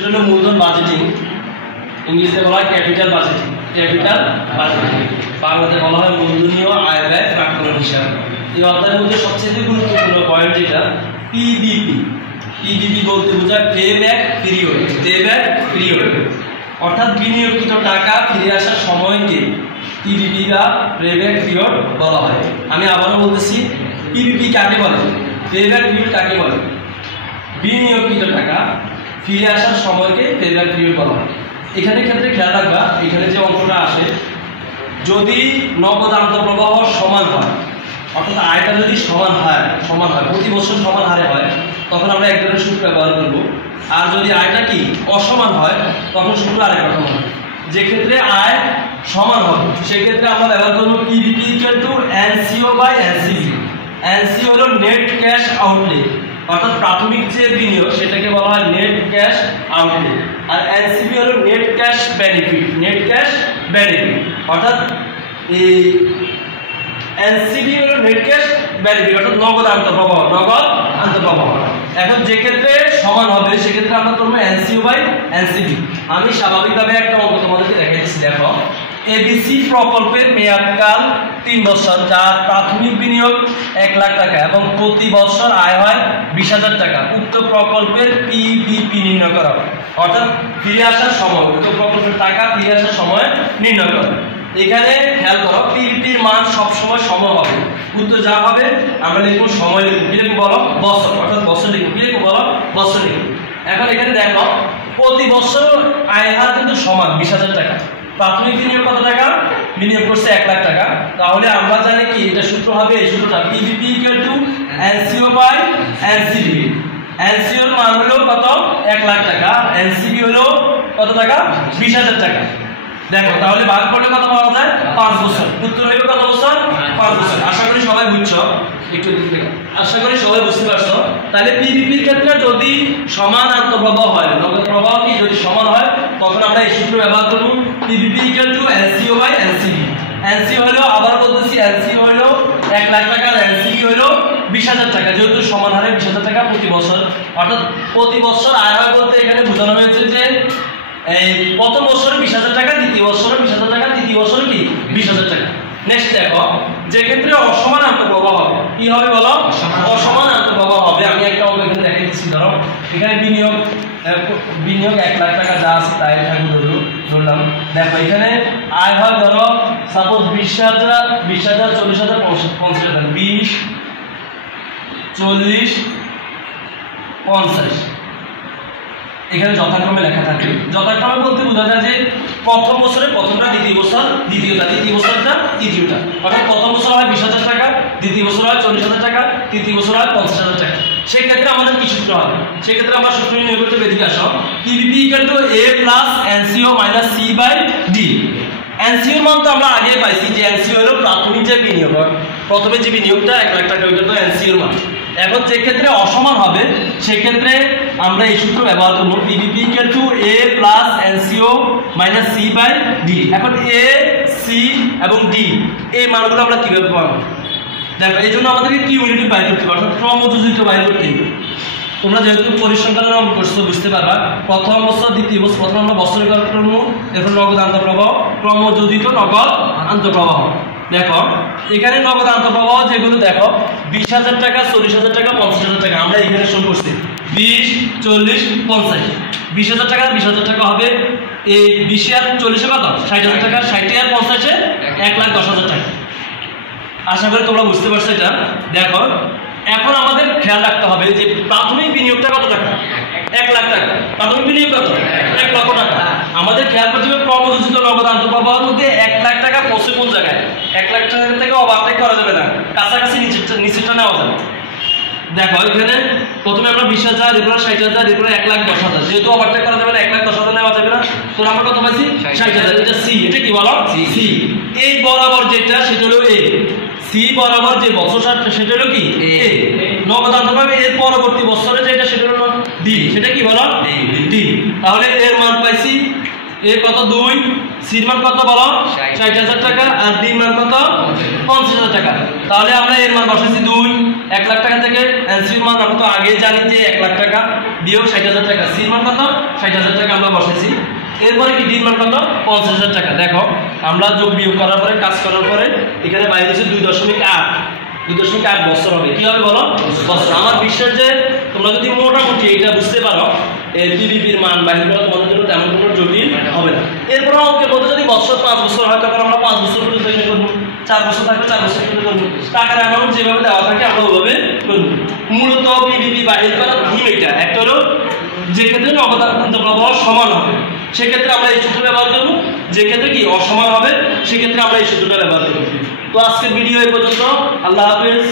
সেটা হলো মূলধন বাজেটিং, ইংলিশে বলা হয় ক্যাপিটাল বাজেটিং, ক্যাপিটাল বাজেটিং, বাংলাতে বলা হয় মূলধনীয় আয় ব্যয় প্রাক্কলন হিসাব। এই অধ্যায়ের মধ্যে সবচেয়ে গুরুত্বপূর্ণ পয়েন্ট যেটা পিবিপি। পিবিপি বলতে বোঝায় pay back period, pay back period, অর্থাৎ বিনিয়োগকৃত টাকা ফিরে আসার সময়কে পিবিপি বা পে ব্যাক পিরিয়ড বলা হয়। আমি আবারও বলতেছি, পিবিপি কাকে বলে, পে ব্যাক পিরিয়ড কাকে বলে? বিনিয়োগকৃত টাকা ফিরে আসার সময়কে পে ব্যাক পিরিয়ড বলা হয়। এখানে ক্ষেত্রে খেয়াল রাখবা, এখানে যে অঙ্কটা আসে, যদি নগদ আন্তঃপ্রবাহ সমান হয়, অর্থাৎ আয়টা যদি সমান হয় প্রতি বছর সমান হারে হয়, তখন আমরা এক ধরনের সূত্র ব্যবহার করব। আর যদি আয়টা কি অসমান হয়, তখন সূত্র আরেক রকম হবে। যে ক্ষেত্রে আয় সমান হবে সেক্ষেত্রে আমরা ব্যবহার করব PBP equal to NCO by NCB. NCO হলো নেট ক্যাশ আউটলে, অর্থাৎ প্রাথমিক যে বিনিয়োগ সেটাকে বলা হয় নেট ক্যাশ আউটলে, আর এনসিবি হলো net cash benefit, net cash benefit, অর্থাৎ এই এনসিবি হলো নেট ক্যাশ বেনিফিট, অর্থাৎ নগদ আন্তঃপ্রবাহ, নগদ আন্তঃপ্রবাহ। এখন যে ক্ষেত্রে সমান হবে সেক্ষেত্রে আমরা করবো এনসিও বাই এনসিবি। আমি স্বাভাবিকভাবে একটা অঙ্ক তোমাদেরকে দেখাইতেছি, দেখো এবিসি প্রকল্পের মেয়াদকাল 3 বছর, যার প্রাথমিক বিনিয়োগ 1 লাখ টাকা এবং প্রতি বছর আয় হয় 20,000 টাকা। উক্ত প্রকল্পের পিবিপি নির্ণয় করা, অর্থাৎ ফিরে আসার সময়, উক্ত প্রকল্পের টাকা ফিরে আসার সময় নির্ণয় করা। এখানে খেয়াল করো, পিবিপির মান সবসময় সময় হবে, উত্তর যা হবে আমরা লিখবো সময়, লিখবো কি লিখবো বলো, বছর, অর্থাৎ বছর লিখবো, কি লিখবো বলো, বছর লিখবো। এখন এখানে দেখো প্রতি বছর আয় হার কিন্তু সমান 20,000 টাকা। প্রাথমিক বিনিয়োগ কত টাকা? বিনিয়োগ করছে 1 লাখ টাকা। তাহলে আমরা জানি কি এটা সূত্র হবে, এই সূত্রটা PBP equal to NCO by NCB. NCO এর মান হলো কত? 1 লাখ টাকা, এনসিবি হলো কত টাকা? 20,000 টাকা। দেখো তাহলে ভাগ করলে কত পাওয়া যায়? 5 বছর। উত্তর হবে কত বছর? 5 বছর। আশা করি সবাই বুঝছো, একটু আশা করি সবাই বুঝতে পারছো। তাহলে পিবিপির ক্ষেত্রে যদি সমান আন্তঃপ্রবাহ হয়, নগদ প্রবাহ কি যদি সমান হয়, তখন আমরা এই সূত্র ব্যবহার করব, PBP equal to NCO by NCB. NCO হলো, আবার বলতেছি, এনসিও হলো 1 লাখ টাকা, আর এনসিবি হলো 20,000 টাকা, যেহেতু সমান হারে 20,000 টাকা প্রতি বছর, অর্থাৎ প্রতি বছর আয় হয় বলতে এখানে বোঝানো হয়েছে যে এই প্রথম বছরে 20,000 টাকা, দ্বিতীয় বছরে 20,000 টাকা, তৃতীয় বছরে কি 20,000 টাকা। নেক্সট দেখো, যে ক্ষেত্রে অসমান আন্তঃপ্রবাহ হবে, কি হবে বলো? অসমান আন্তঃপ্রবাহ হবে। আমি একটা অঙ্ক এখানে দেখাই দিচ্ছি, ধরো এখানে বিনিয়োগ 1 লাখ টাকা যা আছে তাই এখানে ধরলাম। দেখো এখানে আয় হয় ধরো সাপোজ 20,000, 40,000, 50,000, 20, 40, 50। এখানে যথাক্রমে লেখা থাকে। যথাক্রমে বলতে বোঝা যায় যে প্রথম বছরে প্রথমটা, দ্বিতীয় বছর দ্বিতীয়টা, তৃতীয় বছরটা তৃতীয়টা, অর্থাৎ প্রথম বছর হয় 20,000 টাকা, দ্বিতীয় বছর হয় 40,000 টাকা, তৃতীয় বছর হয় 50,000 টাকা। সেই ক্ষেত্রে আমাদের কি সূত্র হবে? সেই ক্ষেত্রে আমরা সূত্র নির্ণয় করতে বেরিয়ে আসো, PBP equal to A plus NCO minus C by D. NCO মান তো আমরা আগেই পাইছি যে এনসিও হলো প্রাথমিক যে বিনিয়োগ, প্রথমে যে বিনিয়োগটা 1 লাখ টাকা, ওইটা তো এনসিওর মান। এখন যে ক্ষেত্রে অসমান হবে সেক্ষেত্রে আমরা এই সূত্র ব্যবহার করব, PBP equal to A plus NCO minus C by D. এখন এ, সি এবং ডি এই মানগুলো আমরা কিভাবে পাবো? দেখো এই জন্য আমাদেরকে কিউমুলেটিভ বাইর করতে হবে, অর্থাৎ ক্রমযোজিত বাইর করতে হবে। তোমরা যেহেতু পরিসংখ্যানের নাম করছো বুঝতে পারবা, প্রথম বছর, দ্বিতীয় বছর, প্রথম আমরা বছরের ক্রম, এরপর নগদ আন্তঃপ্রবাহ, ক্রমযোজিত নগদ আন্তঃপ্রবাহ। দেখো এখানে নগদ আন্তঃপ্রবাহ যেগুলো, দেখো 20,000 টাকা, 40,000 টাকা, 50,000 টাকা আমরা এখানে শুরু করছি, 20, 40, 50। 20,000 টাকা 20,000 টাকা হবে, এই 20 আর 40 কত? 60,000 টাকা, 60 আর 50 1,10,000 টাকা। আশা করি তোমরা বুঝতে পারছো এটা। দেখো এখন আমাদের খেয়াল রাখতে হবে যে প্রাথমিক বিনিয়োগটা কত টাকা? 1 লাখ টাকা। প্রাথমিক বিনিয়োগ কত? 1 লক্ষ টাকা। আমাদের খেয়াল করতে হবে ক্রমযোজিত নগদ আন্তঃপ্রবাহের মধ্যে 1 লাখ টাকা পৌঁছে কোন জায়গায়? 1 লাখ টাকা থেকে ওভারটেক করা যাবে না, কাছাকাছি নিচেটা নেওয়া যাবে। দেখো এখানে প্রথমে আমরা 20,000, এরপর 60,000, এরপর 1,10,000, যেহেতু ওভারটেক করা যাবে না, 1,10,000 নেওয়া যাবে না, তো আমরা কত পাইছি? 60,000। এটা সি, এটা কি বলো? সি। এই বরাবর যেটা সেটা হলো এ, সি বরাবর যে বছর সেটা হলো কি? এ। নগদ আন্তঃপ্রবাহ এর পরবর্তী বছরে যেটা সেটা হলো ডি, সেটা কি বলো? ডি। তাহলে এর মান পাইছি, এ কত? 2, সির মান কত বলো? 60,000 টাকা, আর ডি মান কত? 50,000 টাকা। তাহলে আমরা এর মান বসাইছি 2, 1 লাখ টাকা থেকে এনসির মান আমরা তো আগে জানি যে 1 লাখ টাকা বিয়োগ 60,000 টাকা, সির মান কত 60,000 টাকা আমরা বসাইছি। এরপরে কি ডির মান কত 50,000 টাকা। দেখো আমরা যোগ বিয়োগ করার পরে কাজ করার পরে এখানে বাইরে হচ্ছে 2.8 বছর হবে। কি হবে বলো বছর। আমার বিশ্বাস যে তোমরা যদি মোটামুটি এটা বুঝতে পারো পিবিপির মান বাইরে করা তোমাদের জন্য তেমন কোনো জটিল হবে না। এরপর অঙ্কের মধ্যে যদি বছর 5 বছর হয় তখন আমরা 5 বছর পর্যন্ত এটা করবো, 4 বছর থাকলে 4 বছর পর্যন্ত করবো। টাকার অ্যামাউন্ট যেভাবে দেওয়া থাকে আমরা ওইভাবে করবো। মূলত পিবিপি বাহির করার থিম এটা একটা হলো যে ক্ষেত্রে নগদ প্রবাহ সমান হবে সেক্ষেত্রে আমরা এই সূত্র ব্যবহার করবো, যে ক্ষেত্রে কি অসমান হবে সেক্ষেত্রে আমরা এই সূত্রটা ব্যবহার করবো। তো আজকের ভিডিও এই পর্যন্ত। আল্লাহ হাফেজ।